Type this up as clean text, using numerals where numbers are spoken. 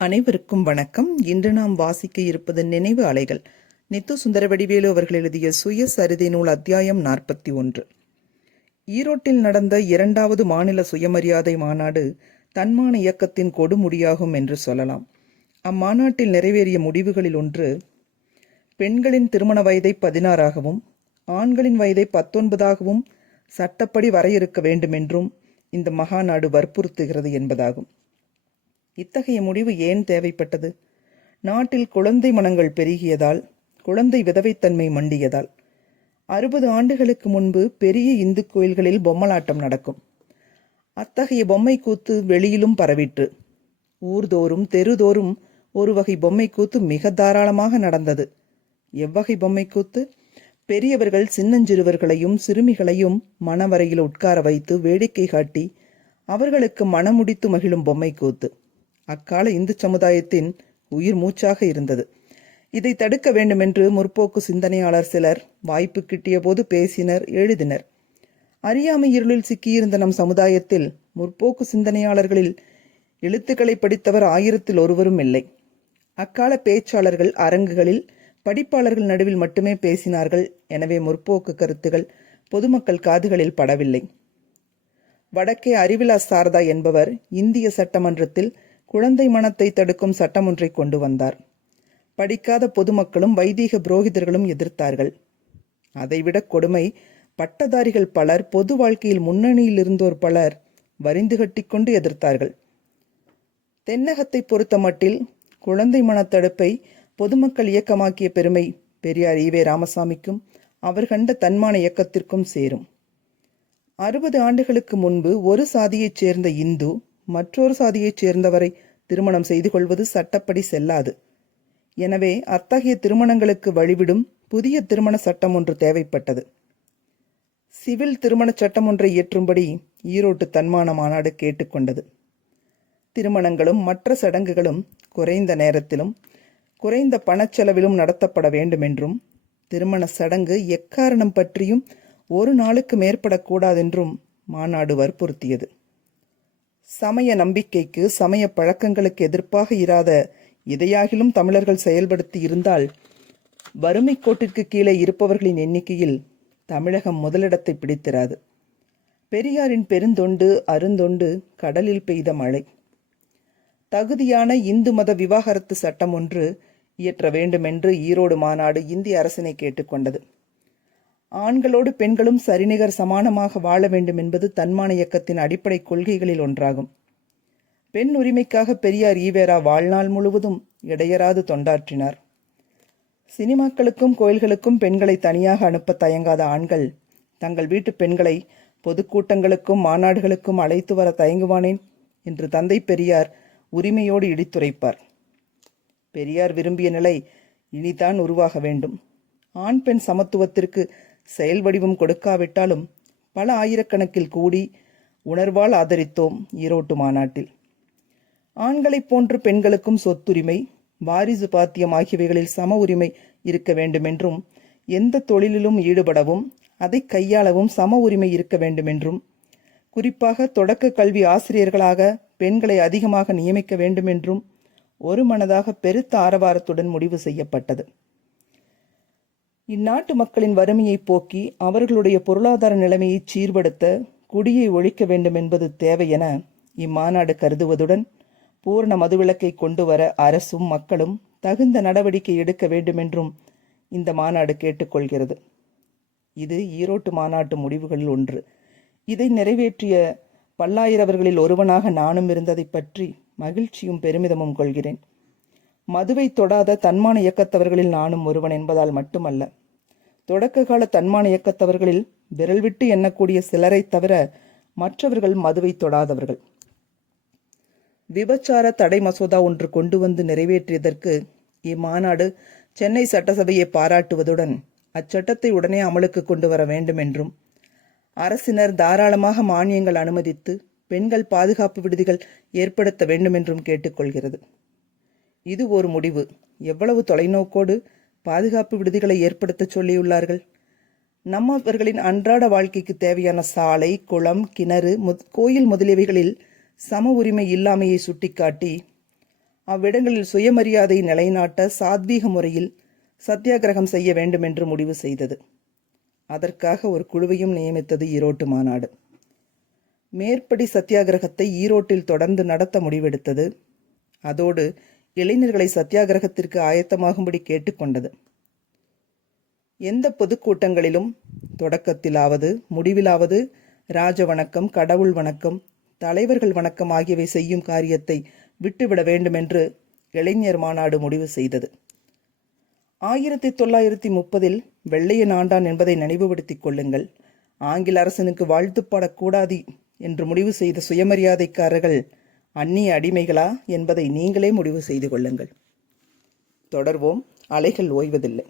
அனைவருக்கும் வணக்கம். இன்று நாம் வாசிக்க இருப்பது நினைவு அலைகள். நித்து சுந்தர வடிவேலு அவர்கள் எழுதிய சுயசரிதை நூல் அத்தியாயம் 41. ஈரோட்டில் நடந்த 2வது மாநில சுயமரியாதை மாநாடு தன்மான இயக்கத்தின் கொடுமுடியாகும் என்று சொல்லலாம். அம்மாநாட்டில் நிறைவேறிய முடிவுகளில் ஒன்று, பெண்களின் திருமண வயதை 16ஆகவும் ஆண்களின் வயதை 19ஆகவும் சட்டப்படி வரையறுக்க வேண்டுமென்றும் இந்த மகாநாடு வற்புறுத்துகிறது என்பதாகும். இத்தகைய முடிவு ஏன் தேவைப்பட்டது? நாட்டில் குழந்தை மனங்கள் பெருகியதால், குழந்தை விதவைத்தன்மை மண்டியதால். 60 ஆண்டுகளுக்கு முன்பு பெரிய இந்து கோயில்களில் பொம்மலாட்டம் நடக்கும். அத்தகைய பொம்மை கூத்து வெளியிலும் பரவிற்று. ஊர்தோறும் தெருதோறும் ஒரு வகை பொம்மை கூத்து மிக தாராளமாக நடந்தது. எவ்வகை பொம்மை கூத்து? பெரியவர்கள் சின்னஞ்சிறுவர்களையும் சிறுமிகளையும் மணவரையில் உட்கார வைத்து வேடிக்கை காட்டி அவர்களுக்கு மனமுடித்து மகிழும் பொம்மை கூத்து அக்கால இந்து சமுதாயத்தின் உயிர் மூச்சாக இருந்தது. இதை தடுக்க வேண்டுமென்று முற்போக்கு சிந்தனையாளர் சிலர் வாய்ப்பு கிட்டிய போது பேசினர், எழுதினர். அறியாமை இருளில் சிக்கியிருந்த நம் சமுதாயத்தில் முற்போக்கு சிந்தனையாளர்களில் எழுத்துக்களை படித்தவர் 1000ல் ஒருவரும் இல்லை. அக்கால பேச்சாளர்கள் அரங்குகளில் படிப்பாளர்கள் நடுவில் மட்டுமே பேசினார்கள். எனவே முற்போக்கு கருத்துகள் பொதுமக்கள் காதுகளில் படவில்லை. வடக்கே அறிவிலாஸ் சாரதா என்பவர் இந்திய சட்டமன்றத்தில் குழந்தை மனத்தை தடுக்கும் சட்டம் ஒன்றை கொண்டு வந்தார். படிக்காத பொதுமக்களும் வைதீக புரோகிதர்களும் எதிர்த்தார்கள். அதைவிட கொடுமை, பட்டதாரிகள் பலர், பொது வாழ்க்கையில் முன்னணியில் இருந்தோர் பலர் வரிந்து கட்டிக்கொண்டு எதிர்த்தார்கள். தென்னகத்தை பொறுத்த மட்டில் குழந்தை மனத்தடுப்பை பொதுமக்கள் இயக்கமாக்கிய பெருமை பெரியார் ஈவே ராமசாமிக்கும் அவர் கண்ட தன்மான இயக்கத்திற்கும் சேரும். 60 ஆண்டுகளுக்கு முன்பு ஒரு சாதியைச் சேர்ந்த இந்து மற்றொரு சாதியைச் சேர்ந்தவரை திருமணம் செய்து கொள்வது சட்டப்படி செல்லாது. எனவே அத்தகைய திருமணங்களுக்கு வழிவிடும் புதிய திருமண சட்டம் ஒன்று தேவைப்பட்டது. சிவில் திருமண சட்டம் ஒன்றை இயற்றும்படி ஈரோட்டு தன்மான மாநாடு கேட்டுக்கொண்டது. திருமணங்களும் மற்ற சடங்குகளும் குறைந்த நேரத்திலும் குறைந்த பணச்செலவிலும் நடத்தப்பட வேண்டுமென்றும், திருமண சடங்கு எக்காரணம் பற்றியும் ஒரு நாளுக்கு மேற்படக்கூடாதென்றும் மாநாடு வற்புறுத்தியது. சமய நம்பிக்கைக்கு சமய பழக்கங்களுக்கு எதிர்ப்பாக இராத இதையாகிலும் தமிழர்கள் செயல்படுத்தி இருந்தால் வறுமை கோட்டிற்கு கீழே இருப்பவர்களின் எண்ணிக்கையில் தமிழகம் முதலிடத்தை பிடித்திராது. பெரியாரின் பெருந்தொண்டு அருந்தொண்டு கடலில் பெய்த மழை. தகுதியான இந்து மத விவாகரத்து சட்டம் ஒன்று இயற்ற வேண்டுமென்று ஈரோடு மாநாடு இந்திய அரசினை கேட்டுக்கொண்டது. ஆண்களோடு பெண்களும் சரிநிகர் சமானமாக வாழ வேண்டும் என்பது தன்மான இயக்கத்தின் அடிப்படை கொள்கைகளில் ஒன்றாகும். பெண் உரிமைக்காக பெரியார் ஈவேரா வாழ்நாள் முழுவதும் இடையராது தொண்டாற்றினார். சினிமாக்களுக்கும் கோயில்களுக்கும் பெண்களை தனியாக அனுப்ப தயங்காத ஆண்கள் தங்கள் வீட்டு பெண்களை பொதுக்கூட்டங்களுக்கும் மாநாடுகளுக்கும் அழைத்து வர தயங்குவானேன் என்று தந்தை பெரியார் உரிமையோடு இடித்துரைப்பார். பெரியார் விரும்பிய நிலை இனிதான் உருவாக வேண்டும். ஆண் பெண் சமத்துவத்திற்கு செயல் வடிவம் கொடுக்காவிட்டாலும் பல ஆயிரக்கணக்கில் கூடி உணர்வால் ஆதரித்தோம் ஈரோட்டு மாநாட்டில். ஆண்களைப் போன்று பெண்களுக்கும் சொத்துரிமை, வாரிசு பாத்தியம் ஆகியவைகளில் சம உரிமை இருக்க வேண்டுமென்றும், எந்த தொழிலிலும் ஈடுபடவும் அதை கையாளவும் சம உரிமை இருக்க வேண்டுமென்றும், குறிப்பாக தொடக்க கல்வி ஆசிரியர்களாக பெண்களை அதிகமாக நியமிக்க வேண்டுமென்றும் ஒரு மனதாக பெருத்த ஆரவாரத்துடன் முடிவு செய்யப்பட்டது. இந்நாட்டு மக்களின் வறுமையை போக்கி அவர்களுடைய பொருளாதார நிலைமையை சீர்படுத்த குடியை ஒழிக்க வேண்டும் என்பது தேவை என இம்மாநாடு கருதுவதுடன், பூரண மதுவிலக்கை கொண்டு வர அரசும் மக்களும் தகுந்த நடவடிக்கை எடுக்க வேண்டுமென்றும் இந்த மாநாடு கேட்டுக்கொள்கிறது. இது ஈரோட்டு மாநாட்டு முடிவுகளில் ஒன்று. இதை நிறைவேற்றிய பல்லாயிரவர்களில் ஒருவனாக நானும் இருந்ததை பற்றி மகிழ்ச்சியும் பெருமிதமும் கொள்கிறேன். மதுவை தொடாத தன்மான இயக்கத்தவர்களில் நானும் ஒருவன் என்பதால் மட்டுமல்ல, தொடக்க கால தன்மான இயக்கத்தவர்களில் விரல் விட்டு எண்ணக்கூடிய சிலரை தவிர மற்றவர்கள் மதுவை தொடாதவர்கள். விபச்சார தடை மசோதா ஒன்று கொண்டு வந்து நிறைவேற்றியதற்கு இம்மாநாடு சென்னை சட்டசபையை பாராட்டுவதுடன் அச்சட்டத்தை உடனே அமலுக்கு கொண்டு வர வேண்டும் என்றும், அரசினர் தாராளமாக மானியங்கள் அனுமதித்து பெண்கள் பாதுகாப்பு விடுதிகள் ஏற்படுத்த வேண்டுமென்றும் கேட்டுக்கொள்கிறது. இது ஒரு முடிவு. எவ்வளவு தொலைநோக்கோடு பாதுகாப்பு விடுதிகளை ஏற்படுத்த சொல்லியுள்ளார்கள்! நம்மவர்களின் அன்றாட வாழ்க்கைக்கு தேவையான சாலை, குளம், கிணறு, கோயில் முதலியவைகளில் சம உரிமை இல்லாமையை சுட்டிக்காட்டி அவ்விடங்களில் சுயமரியாதை நிலைநாட்ட சாத்வீக முறையில் சத்தியாகிரகம் செய்ய வேண்டுமென்று முடிவு செய்தது. அதற்காக ஒரு குழுவையும் நியமித்தது ஈரோட்டு மாநாடு. மேற்படி சத்தியாகிரகத்தை ஈரோட்டில் தொடர்ந்து நடத்த முடிவெடுத்தது. அதோடு இளைஞர்களை சத்தியாகிரகத்திற்கு ஆயத்தமாகும்படி கேட்டுக்கொண்டது. எந்த பொதுக்கூட்டங்களிலும் தொடக்கத்திலாவது முடிவிலாவது ராஜ வணக்கம், கடவுள் வணக்கம், தலைவர்கள் வணக்கம் ஆகியவை செய்யும் காரியத்தை விட்டுவிட வேண்டுமென்று இளைஞர் மாநாடு முடிவு செய்தது. 1930 வெள்ளையன் ஆண்டான் என்பதை நினைவுபடுத்திக் கொள்ளுங்கள். ஆங்கில அரசனுக்கு வாழ்த்து பாடக்கூடாது என்று முடிவு செய்த சுயமரியாதைக்காரர்கள் அந்நிய அடிமைகளா என்பதை நீங்களே முடிவு செய்து கொள்ளுங்கள். தொடர்வோம். அலைகள் ஓய்வதில்லை.